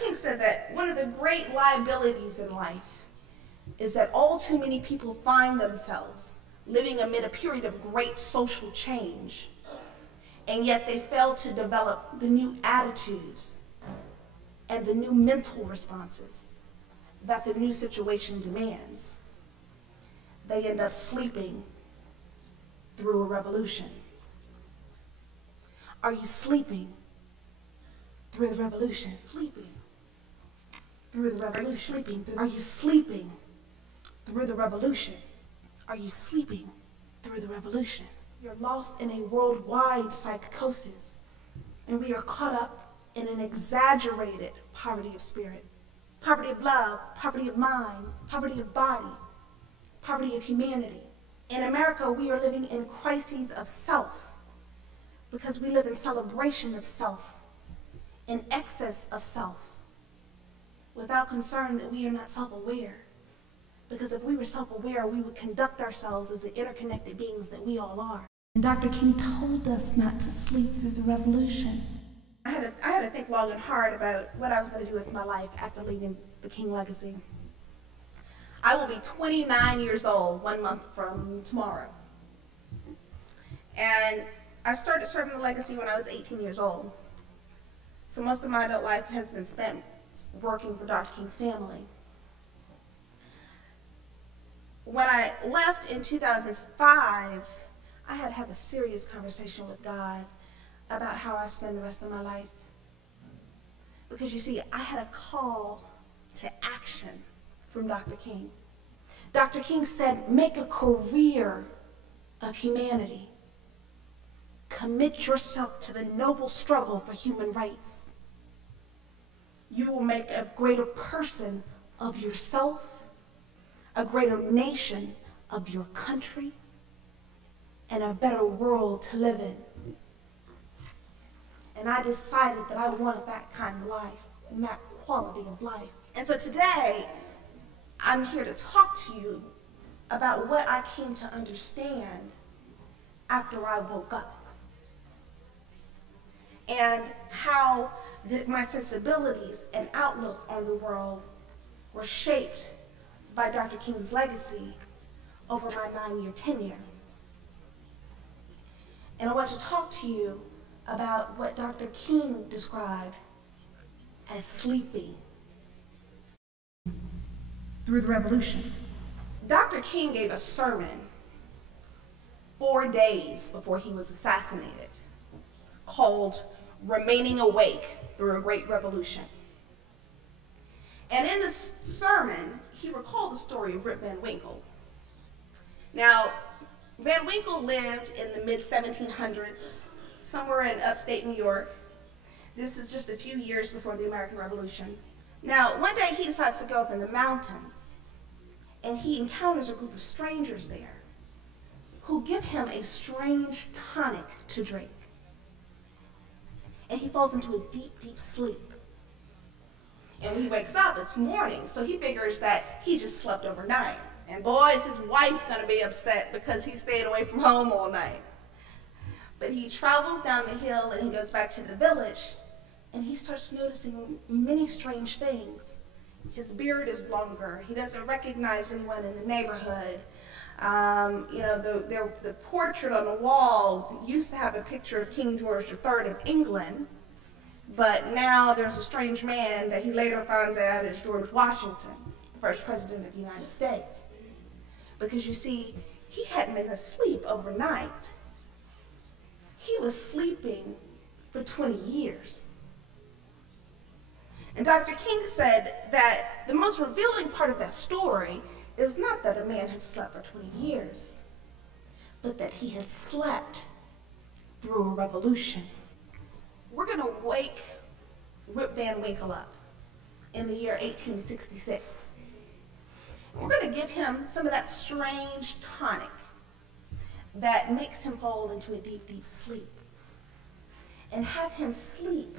King said that one of the great liabilities in life is that all too many people find themselves living amid a period of great social change, and yet they fail to develop the new attitudes and the new mental responses that the new situation demands. They end up sleeping through a revolution. Are you sleeping through the revolution? Sleeping through the revolution. Are you sleeping through the revolution? Are you sleeping through the revolution? You're lost in a worldwide psychosis, and we are caught up in an exaggerated poverty of spirit, poverty of love, poverty of mind, poverty of body, poverty of humanity. In America, we are living in crises of self because we live in celebration of self, in excess of self, without concern that we are not self-aware. Because if we were self-aware, we would conduct ourselves as the interconnected beings that we all are. And Dr. King told us not to sleep through the revolution. I had to think long and hard about what I was going to do with my life after leaving the King legacy. I will be 29 years old 1 month from tomorrow. And I started serving the legacy when I was 18 years old. So most of my adult life has been spent working for Dr. King's family. When I left in 2005, I had to have a serious conversation with God about how I spend the rest of my life. Because you see, I had a call to action from Dr. King. Dr. King said, make a career of humanity. Commit yourself to the noble struggle for human rights. You will make a greater person of yourself, a greater nation of your country, and a better world to live in. And I decided that I wanted that kind of life and that quality of life. And so today, I'm here to talk to you about what I came to understand after I woke up. And how my sensibilities and outlook on the world were shaped by Dr. King's legacy over my 9-year tenure. And I want to talk to you about what Dr. King described as sleeping through the revolution. Dr. King gave a sermon 4 days before he was assassinated called Remaining Awake Through a Great Revolution. And in this sermon, he recalled the story of Rip Van Winkle. Now, Van Winkle lived in the mid-1700s, somewhere in upstate New York. This is just a few years before the American Revolution. Now, one day he decides to go up in the mountains, and he encounters a group of strangers there who give him a strange tonic to drink. And he falls into a deep, deep sleep. And when he wakes up, it's morning, so he figures that he just slept overnight. And boy, is his wife gonna be upset because he stayed away from home all night. But he travels down the hill and he goes back to the village, and he starts noticing many strange things. His beard is longer. He doesn't recognize anyone in the neighborhood. The portrait on the wall used to have a picture of King George III of England, but now there's a strange man that he later finds out is George Washington, the first president of the United States. Because you see, he hadn't been asleep overnight. He was sleeping for 20 years. And Dr. King said that the most revealing part of that story is not that a man had slept for 20 years, but that he had slept through a revolution. We're going to wake Rip Van Winkle up in the year 1866. We're going to give him some of that strange tonic that makes him fall into a deep, deep sleep, and have him sleep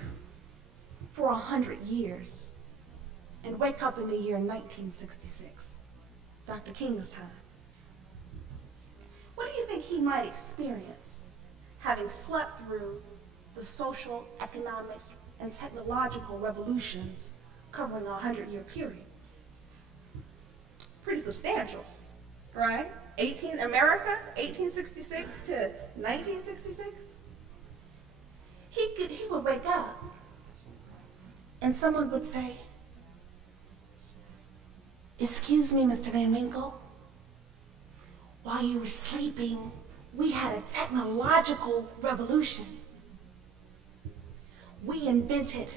for 100 years and wake up in the year 1966, Dr. King's time. What do you think he might experience having slept through the social, economic, and technological revolutions covering a 100-year period. Pretty substantial, right? America, 1866 to 1966. He would wake up and someone would say, "Excuse me, Mr. Van Winkle, while you were sleeping, we had a technological revolution. We invented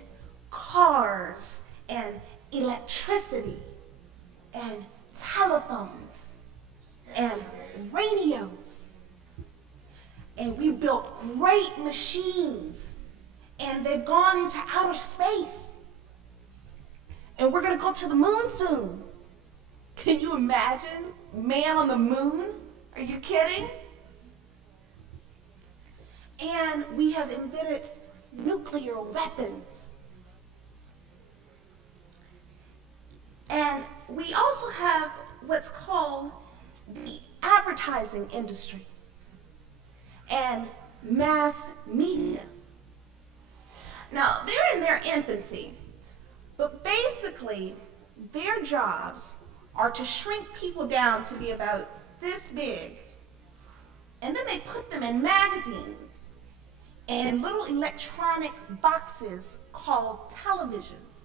cars and electricity and telephones and radios. And we built great machines, and they've gone into outer space. And we're gonna go to the moon soon." Can you imagine man on the moon? Are you kidding? And we have invented nuclear weapons. And we also have what's called the advertising industry and mass media. Now, they're in their infancy, but basically their jobs are to shrink people down to be about this big, and then they put them in magazines and little electronic boxes called televisions.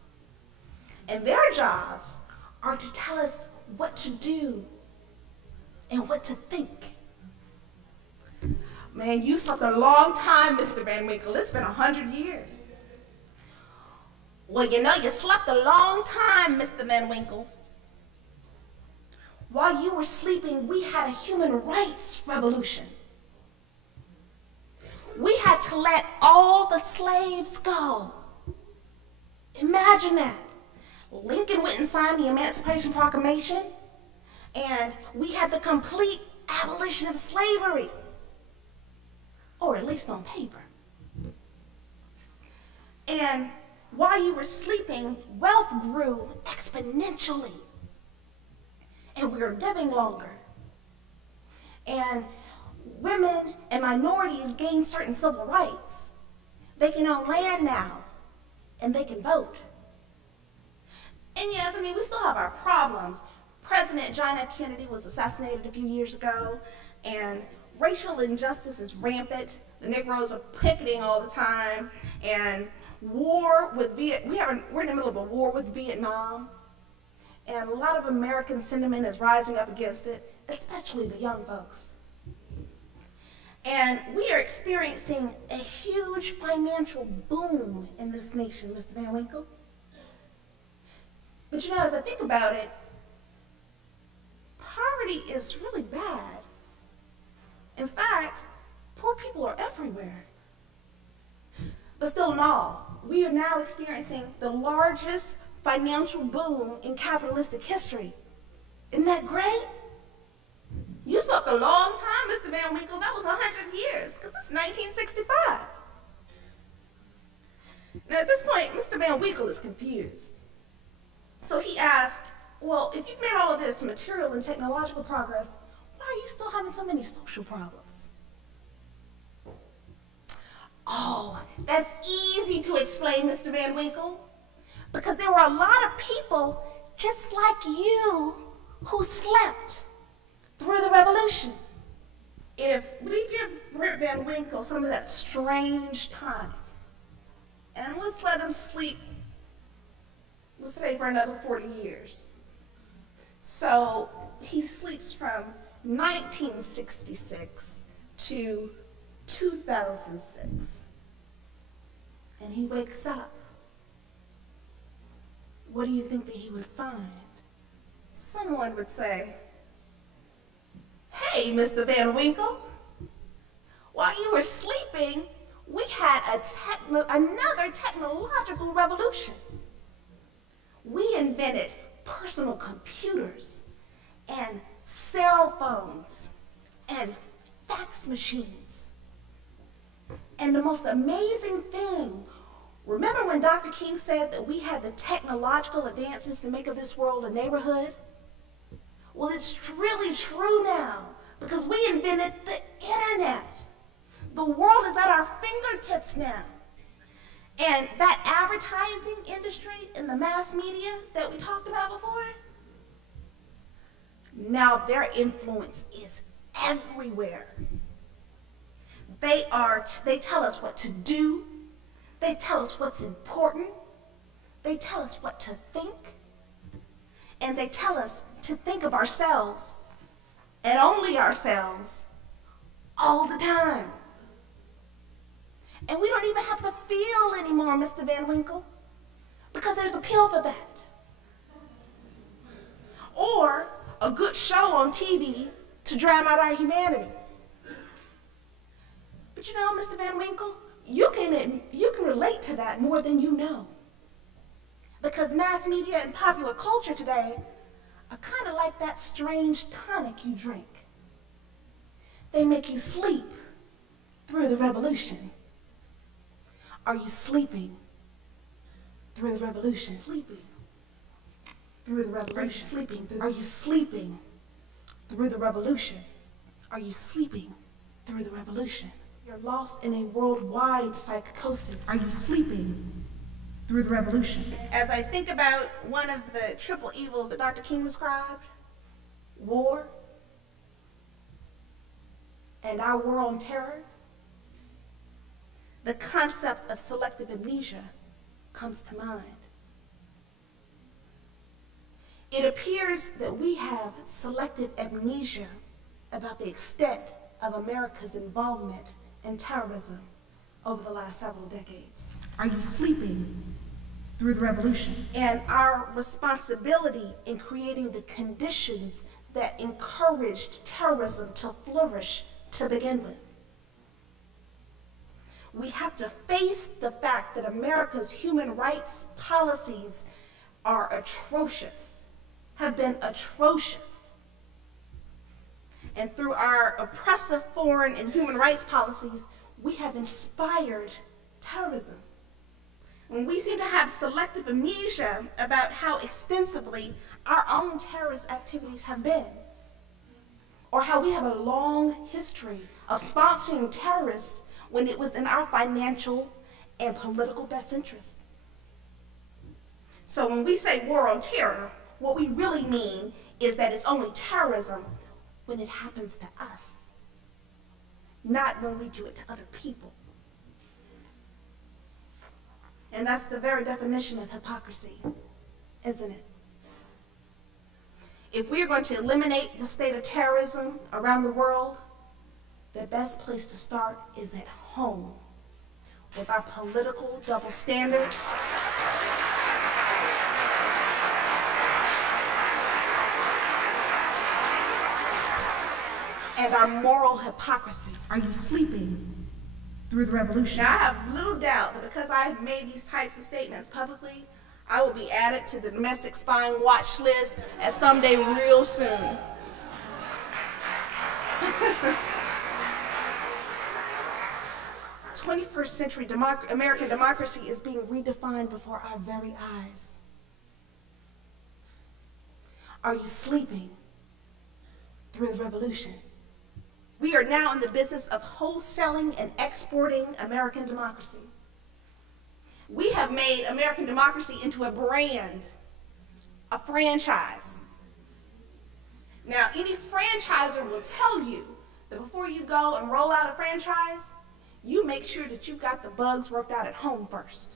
And their jobs are to tell us what to do and what to think. Man, you slept a long time, Mr. Van Winkle. It's been 100 years. Well, you know, you slept a long time, Mr. Van Winkle. While you were sleeping, we had a human rights revolution. We had to let all the slaves go. Imagine that. Lincoln went and signed the Emancipation Proclamation, and we had the complete abolition of slavery, or at least on paper. And while you were sleeping, wealth grew exponentially, and we were living longer. And women and minorities gained certain civil rights. They can own land now, and they can vote. And yes, I mean, we still have our problems. President John F. Kennedy was assassinated a few years ago, and racial injustice is rampant. The Negroes are picketing all the time, and we're in the middle of a war with Vietnam, and a lot of American sentiment is rising up against it, especially the young folks. And we are experiencing a huge financial boom in this nation, Mr. Van Winkle. But you know, as I think about it, poverty is really bad. In fact, poor people are everywhere. But still in all, we are now experiencing the largest financial boom in capitalistic history. Isn't that great? You slept a long time, Mr. Van Winkle. That was 100 years, because it's 1965. Now at this point, Mr. Van Winkle is confused. So he asked, well, if you've made all of this material and technological progress, why are you still having so many social problems? Oh, that's easy to explain, Mr. Van Winkle, because there were a lot of people just like you who slept through the revolution. If we give Rip Van Winkle some of that strange time, and let's let him sleep, let's say for another 40 years. So he sleeps from 1966 to 2006. And he wakes up. What do you think that he would find? Someone would say, "Hey, Mr. Van Winkle, while you were sleeping, we had another technological revolution. We invented personal computers and cell phones and fax machines. And the most amazing thing, remember when Dr. King said that we had the technological advancements to make of this world a neighborhood? Well, it's really true now, because we invented the internet. The world is at our fingertips now. And that advertising industry in the mass media that we talked about before, now their influence is everywhere. They tell us what to do. They tell us what's important. They tell us what to think. And they tell us to think of ourselves and only ourselves all the time. And we don't even have to feel anymore, Mr. Van Winkle, because there's a pill for that. Or a good show on TV to drown out our humanity. But you know, Mr. Van Winkle, you can relate to that more than you know. Because mass media and popular culture today are kind of like that strange tonic you drink. They make you sleep through the revolution. Are you sleeping through the revolution? Sleeping through the revolution. Are you sleeping? Are you sleeping through the revolution? Are you sleeping through the revolution? You're lost in a worldwide psychosis. Are you sleeping through the revolution? As I think about one of the triple evils that Dr. King described, war and our war on terror, the concept of selective amnesia comes to mind. It appears that we have selective amnesia about the extent of America's involvement in terrorism over the last several decades. Are you sleeping through the revolution? And our responsibility in creating the conditions that encouraged terrorism to flourish to begin with. We have to face the fact that America's human rights policies are atrocious, have been atrocious. And through our oppressive foreign and human rights policies, we have inspired terrorism. When we seem to have selective amnesia about how extensively our own terrorist activities have been, or how we have a long history of sponsoring terrorists when it was in our financial and political best interest. So when we say war on terror, what we really mean is that it's only terrorism when it happens to us, not when we do it to other people. And that's the very definition of hypocrisy, isn't it? If we are going to eliminate the state of terrorism around the world, the best place to start is at home with our political double standards. And our moral hypocrisy. Are you sleeping through the revolution? Now, I have little doubt that because I have made these types of statements publicly, I will be added to the domestic spying watch list at someday real soon. 21st century American democracy is being redefined before our very eyes. Are you sleeping through the revolution? We are now in the business of wholesaling and exporting American democracy. We have made American democracy into a brand, a franchise. Now, any franchiser will tell you that before you go and roll out a franchise, you make sure that you've got the bugs worked out at home first.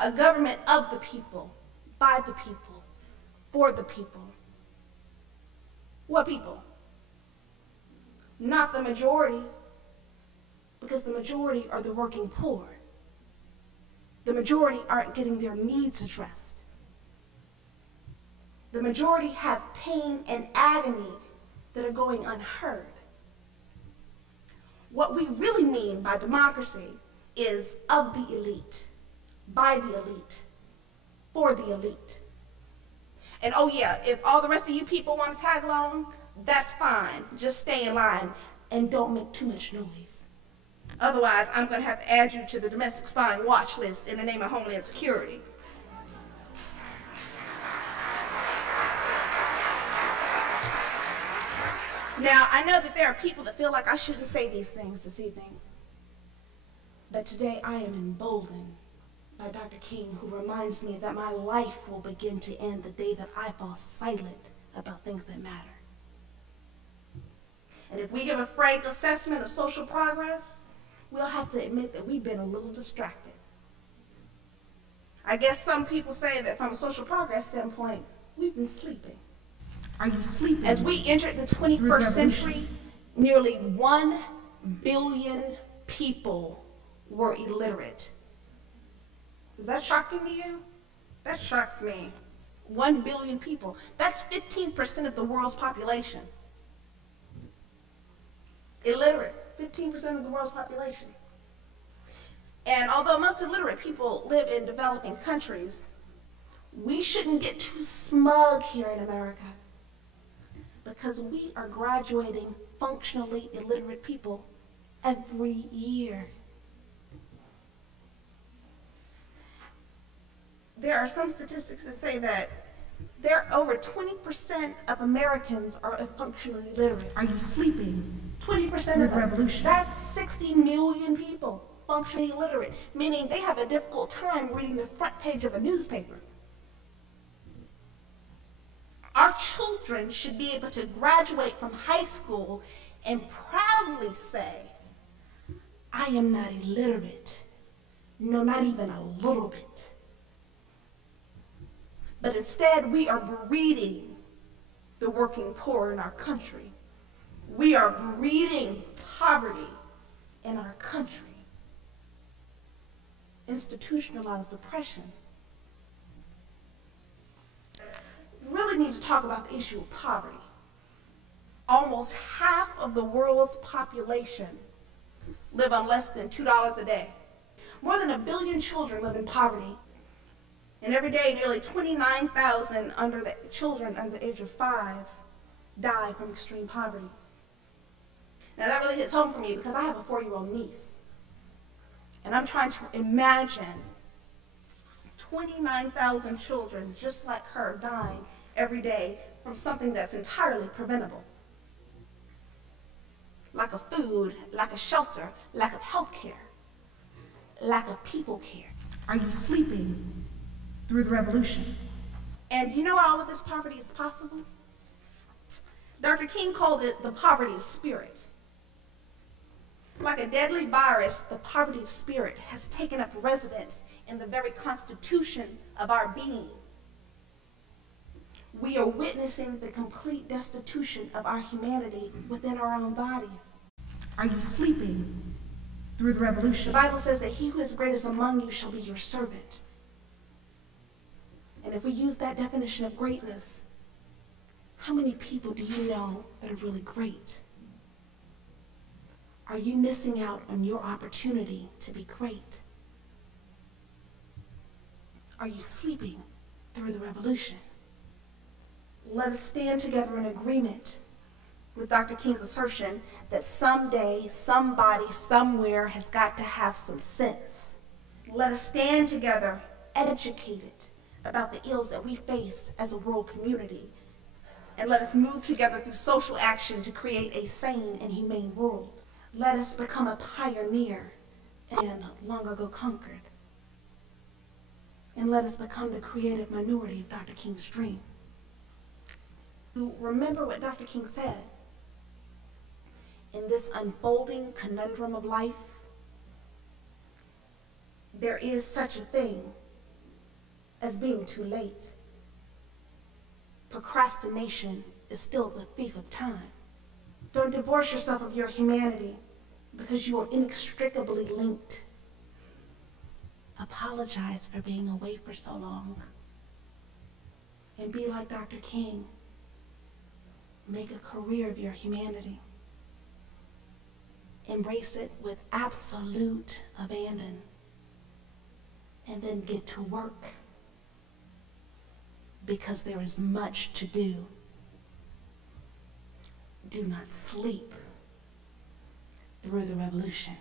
A government of the people, by the people, for the people. What people? Not the majority, because the majority are the working poor. The majority aren't getting their needs addressed. The majority have pain and agony that are going unheard. What we really mean by democracy is of the elite, by the elite, for the elite. And oh yeah, if all the rest of you people want to tag along, that's fine. Just stay in line and don't make too much noise. Otherwise, I'm going to have to add you to the domestic spying watch list in the name of Homeland Security. Now, I know that there are people that feel like I shouldn't say these things this evening, but today I am emboldened by Dr. King, who reminds me that my life will begin to end the day that I fall silent about things that matter. And if we give a frank assessment of social progress, we'll have to admit that we've been a little distracted. I guess some people say that from a social progress standpoint, we've been sleeping. Are you sleeping? As we entered the 21st century, nearly 1 billion people were illiterate. Is that shocking to you? That shocks me. 1 billion people. That's 15% of the world's population. Illiterate, 15% of the world's population. And although most illiterate people live in developing countries, we shouldn't get too smug here in America, because we are graduating functionally illiterate people every year. There are some statistics that say that there over 20% of Americans are functionally illiterate. Are you sleeping? 20% of us. Revolution. That's 60 million people functionally illiterate, meaning they have a difficult time reading the front page of a newspaper. Our children should be able to graduate from high school and proudly say, I am not illiterate. No, not even a little bit. But instead, we are breeding the working poor in our country. We are breeding poverty in our country. Institutionalized oppression. We really need to talk about the issue of poverty. Almost half of the world's population live on less than $2 a day. More than 1 billion children live in poverty. And every day, nearly 29,000 children under the age of 5 die from extreme poverty. Now that really hits home for me because I have a 4-year-old niece. And I'm trying to imagine 29,000 children just like her dying every day from something that's entirely preventable. Lack of food, lack of shelter, lack of health care, lack of people care. Are you sleeping through the revolution? And you know how all of this poverty is possible? Dr. King called it the poverty of spirit. Like a deadly virus, the poverty of spirit has taken up residence in the very constitution of our being. We are witnessing the complete destitution of our humanity within our own bodies. Are you sleeping through the revolution? The Bible says that he who is greatest among you shall be your servant. And if we use that definition of greatness, how many people do you know that are really great? Are you missing out on your opportunity to be great? Are you sleeping through the revolution? Let us stand together in agreement with Dr. King's assertion that someday, somebody, somewhere has got to have some sense. Let us stand together, educated about the ills that we face as a world community, and let us move together through social action to create a sane and humane world. Let us become a pioneer and long ago conquered. And let us become the creative minority of Dr. King's dream. Remember what Dr. King said. In this unfolding conundrum of life, there is such a thing as being too late. Procrastination is still the thief of time. Don't divorce yourself of your humanity because you are inextricably linked. Apologize for being away for so long. And be like Dr. King. Make a career of your humanity. Embrace it with absolute abandon. And then get to work. Because there is much to do. Do not sleep through the revolution.